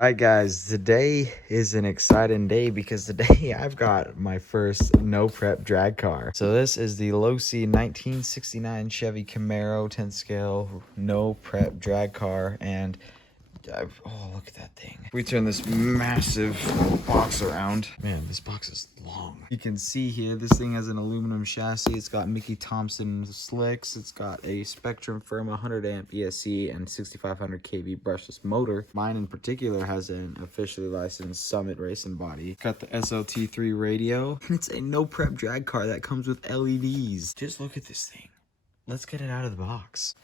Alright guys, today is an exciting day because today I've got my first no prep drag car. So this is the Losi 1969 Chevy Camaro 10 scale no prep drag car, and oh, look at that thing. We turn this massive box around. Man, this box is long. You can see here, this thing has an aluminum chassis. It's got Mickey Thompson slicks. It's got a Spectrum Firma 100 amp ESC and 6500 kV brushless motor. Mine in particular has an officially licensed Summit racing body. Got the SLT3 radio. And it's a no prep drag car that comes with LEDs. Just look at this thing. Let's get it out of the box.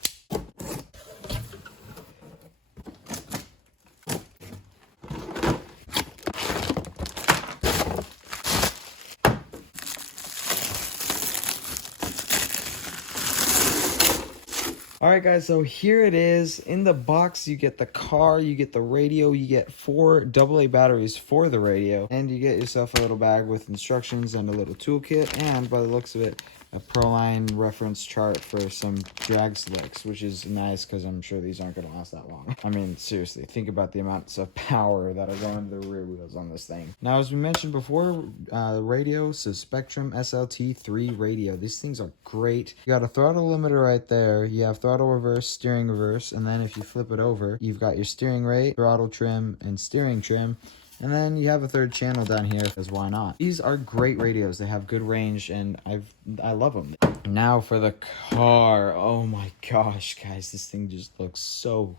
Alright guys, so here it is. In the box you get the car, you get the radio, you get 4 AA batteries for the radio, and you get yourself a little bag with instructions and a little toolkit, and by the looks of it, a Proline reference chart for some drag slicks, which is nice because I'm sure these aren't going to last that long. I mean, seriously, think about the amounts of power that are going to the rear wheels on this thing. Now, as we mentioned before, radio, so Spectrum SLT3 radio. These things are great. You got a throttle limiter right there. You have throttle reverse, steering reverse, and then if you flip it over, you've got your steering rate, throttle trim, and steering trim. And then you have a third channel down here, because why not? These are great radios. They have good range, and I love them. Now for the car. Oh my gosh, guys, this thing just looks so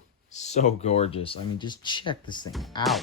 gorgeous. I mean, just check this thing out.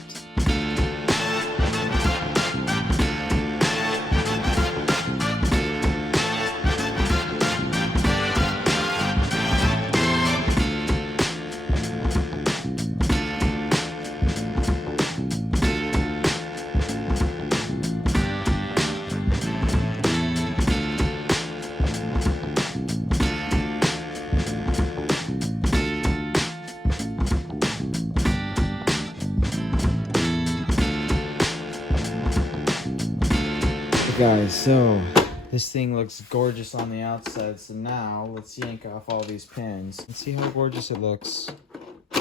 Guys, so this thing looks gorgeous on the outside, so now let's yank off all these pins and see how gorgeous it looks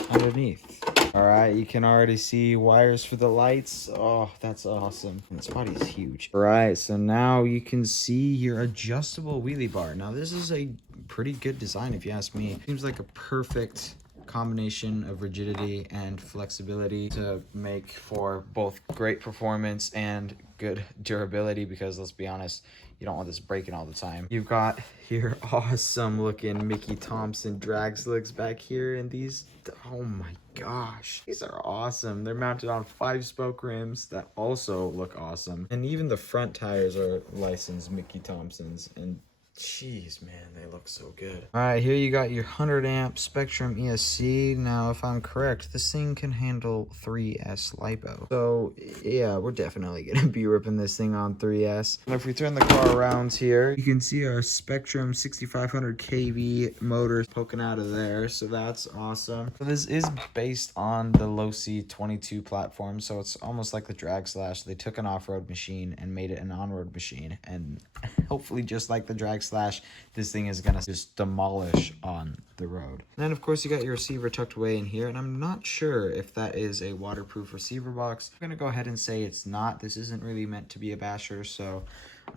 underneath. All right, you can already see wires for the lights. Oh, that's awesome. And this body is huge. All right, so now you can see your adjustable wheelie bar. Now this is a pretty good design if you ask me. Seems like a perfect combination of rigidity and flexibility to make for both great performance and good durability, because let's be honest, you don't want this breaking all the time. You've got your awesome looking Mickey Thompson drag slicks back here, and these, oh my gosh, these are awesome. They're mounted on 5-spoke rims that also look awesome, and even the front tires are licensed Mickey Thompsons, and jeez, man, they look so good. All right, here you got your 100 amp Spectrum ESC. Now, if I'm correct, this thing can handle 3S LiPo. So, yeah, we're definitely going to be ripping this thing on 3S. And if we turn the car around here, you can see our Spectrum 6500 kV motor poking out of there. So that's awesome. So this is based on the Losi 22 platform. So it's almost like the Drag Slash. They took an off-road machine and made it an on-road machine. And hopefully just like the Drag Slash, this thing is gonna just demolish on the road. And then of course you got your receiver tucked away in here, and I'm not sure if that is a waterproof receiver box. I'm gonna go ahead and say it's not. This isn't really meant to be a basher, so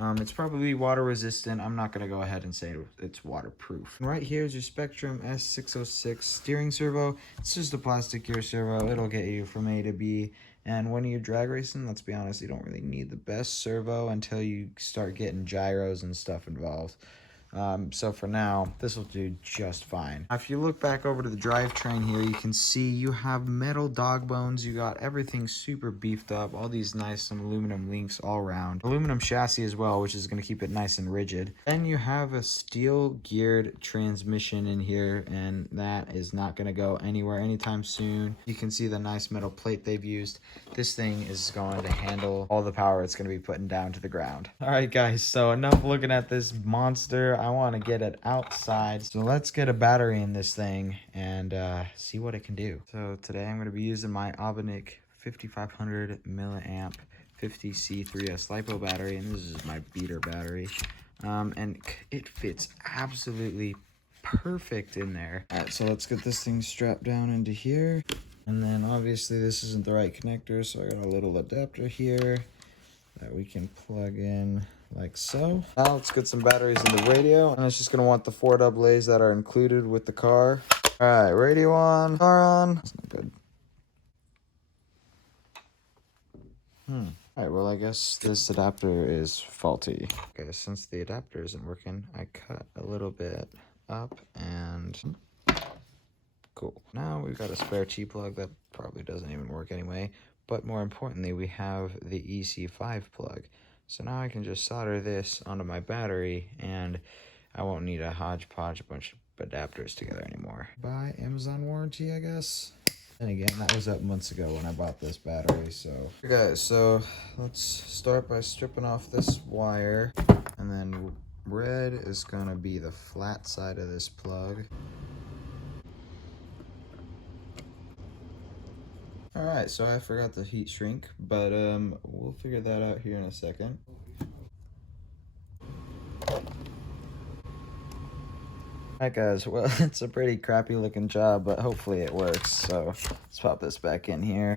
it's probably water resistant. I'm not gonna go ahead and say it's waterproof. And right here is your Spectrum S606 steering servo. It's just a plastic gear servo. It'll get you from A to B. And when you're drag racing, let's be honest, you don't really need the best servo until you start getting gyros and stuff involved. So for now, this will do just fine. If you look back over to the drivetrain here, you can see you have metal dog bones. You got everything super beefed up. All these nice aluminum links all around. Aluminum chassis as well, which is going to keep it nice and rigid. Then you have a steel geared transmission in here, and that is not going to go anywhere anytime soon. You can see the nice metal plate they've used. This thing is going to handle all the power it's going to be putting down to the ground. All right, guys, so enough looking at this monster. I want to get it outside. So let's get a battery in this thing and see what it can do. So today I'm going to be using my Obenik 5500 milliamp 50C3S LiPo battery, and this is my beater battery. And it fits absolutely perfect in there. All right, so let's get this thing strapped down into here. And then obviously this isn't the right connector, so I got a little adapter here that we can plug in like so. Now let's get some batteries in the radio, and it's just gonna want the 4 AA's that are included with the car. All right, radio on, car on. That's not good. All right, well, I guess this adapter is faulty. Okay, since the adapter isn't working, I cut a little bit up and cool. Now we've got a spare T-plug that probably doesn't even work anyway, but more importantly, we have the EC5 plug. So now I can just solder this onto my battery and I won't need a hodgepodge bunch of adapters together anymore. Buy Amazon warranty, I guess. And again, that was up months ago when I bought this battery, so. Okay, guys, so let's start by stripping off this wire, and then red is gonna be the flat side of this plug. All right, so I forgot the heat shrink, but we'll figure that out here in a second. Alright guys, well, it's a pretty crappy looking job, but hopefully it works. So let's pop this back in here.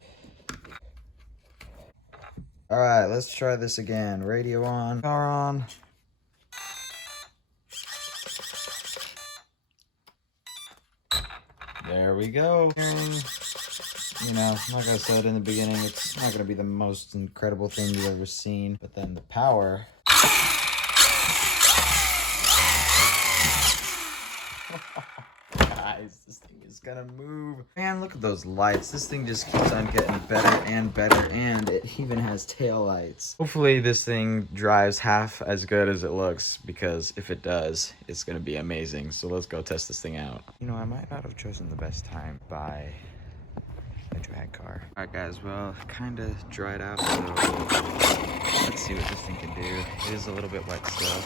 Alright, let's try this again. Radio on, car on. There we go. You know, like I said in the beginning, it's not going to be the most incredible thing you've ever seen, but then the power. Guys, this thing is gonna move. Man, look at those lights. This thing just keeps on getting better and better, and it even has tail lights. Hopefully this thing drives half as good as it looks, because if it does, it's gonna be amazing. So let's go test this thing out. You know, I might not have chosen the best time to buy a drag car. Alright guys, well, kind of dried out, so let's see what this thing can do. It is a little bit wet still.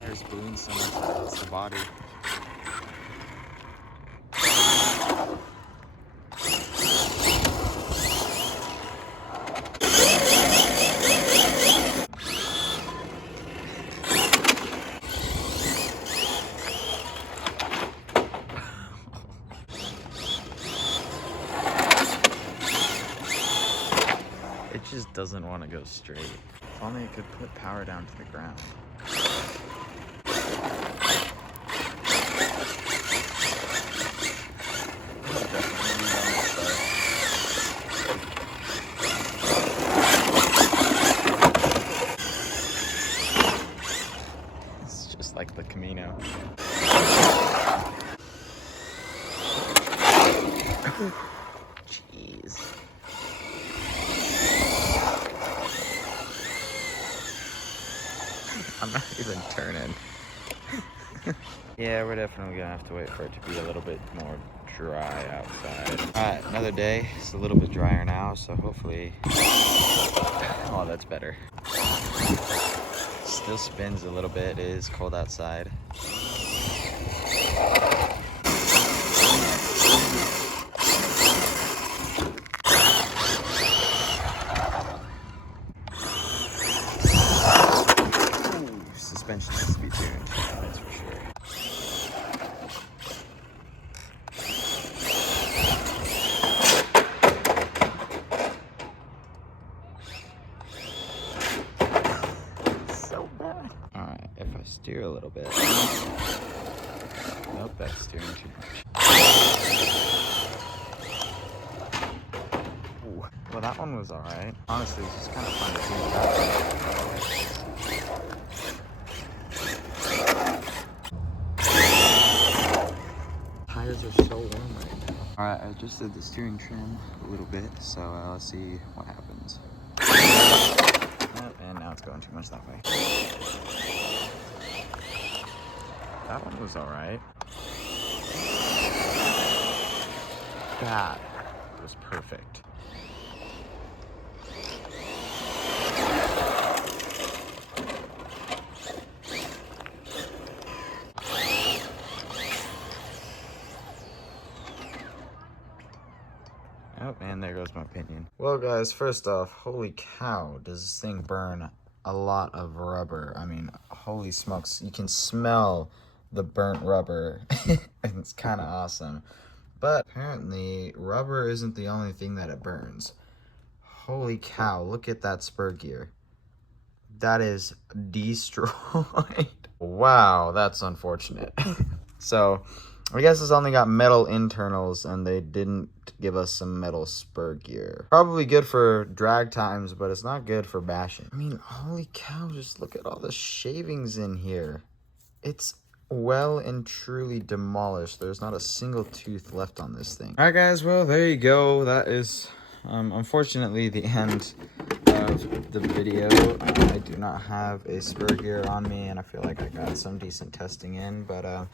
There's balloons so much that hits the body. It just doesn't want to go straight. If only it could put power down to the ground. It's just like the Camino. Jeez. I'm not even turning. Yeah, we're definitely gonna have to wait for it to be a little bit more dry outside. Alright, another day. It's a little bit drier now, so hopefully... Oh, that's better. Still spins a little bit. It is cold outside. Suspension has to be tuned, that's for sure. So bad. Alright, if I steer a little bit. Nope, that's steering too much. Ooh, well, that one was alright. Honestly, it's just kind of fun to see that. Tires are so warm right now. Alright, I just did the steering trim a little bit, so let's see what happens. Oh, and now it's going too much that way. That one was alright. That was perfect. Oh, and there goes my opinion. Well, guys, first off, holy cow, does this thing burn a lot of rubber. I mean, holy smokes, you can smell the burnt rubber. It's kind of awesome. But apparently rubber isn't the only thing that it burns. Holy cow, look at that spur gear. That is destroyed. Wow, that's unfortunate. So I guess it's only got metal internals and they didn't give us some metal spur gear. Probably good for drag times, but it's not good for bashing. I mean, holy cow, just look at all the shavings in here. It's well and truly demolished. There's not a single tooth left on this thing. All right, guys, well, there you go. That is unfortunately the end of the video. I do not have a spur gear on me, and I feel like I got some decent testing in, but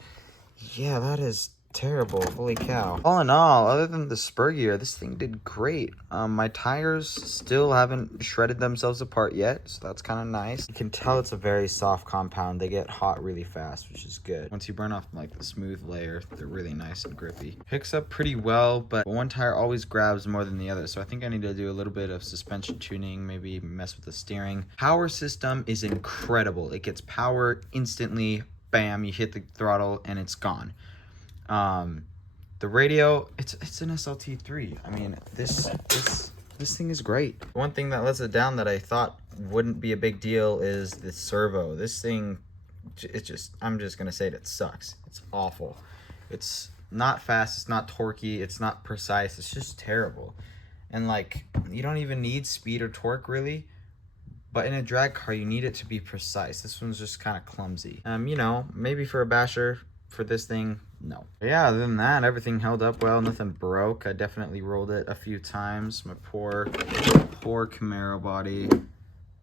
yeah, that is terrible. Holy cow. All in all, other than the spur gear, this thing did great. My tires still haven't shredded themselves apart yet, so that's kind of nice. You can tell it's a very soft compound. They get hot really fast, which is good. Once you burn off like the smooth layer, they're really nice and grippy. Picks up pretty well, but one tire always grabs more than the other, so I think I need to do a little bit of suspension tuning, maybe mess with the steering. Power system is incredible. It gets power instantly. Bam, you hit the throttle and it's gone. The radio, it's an SLT3. I mean, this thing is great. One thing that lets it down that I thought wouldn't be a big deal is the servo. This thing, I'm just gonna say it sucks. It's awful. It's not fast, it's not torquey, it's not precise, it's just terrible. And like, you don't even need speed or torque really, but in a drag car you need it to be precise. This one's just kind of clumsy. You know, maybe for a basher. For this thing, no. But yeah, other than that, everything held up well. Nothing broke. I definitely rolled it a few times. My poor Camaro body.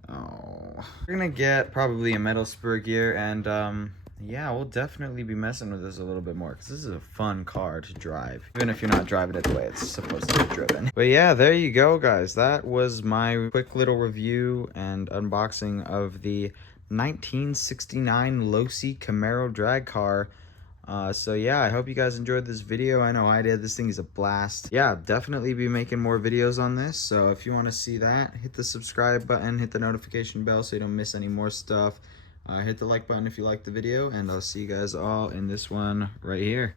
Oh, we're gonna get probably a metal spur gear, and yeah, we'll definitely be messing with this a little bit more because this is a fun car to drive, even if you're not driving it the way it's supposed to be driven. But yeah, there you go, guys. That was my quick little review and unboxing of the 1969 Losi Camaro drag car. So yeah, I hope you guys enjoyed this video. I know I did. This thing is a blast. Yeah, definitely be making more videos on this. So if you want to see that, hit the subscribe button, hit the notification bell so you don't miss any more stuff. Hit the like button if you liked the video, and I'll see you guys all in this one right here.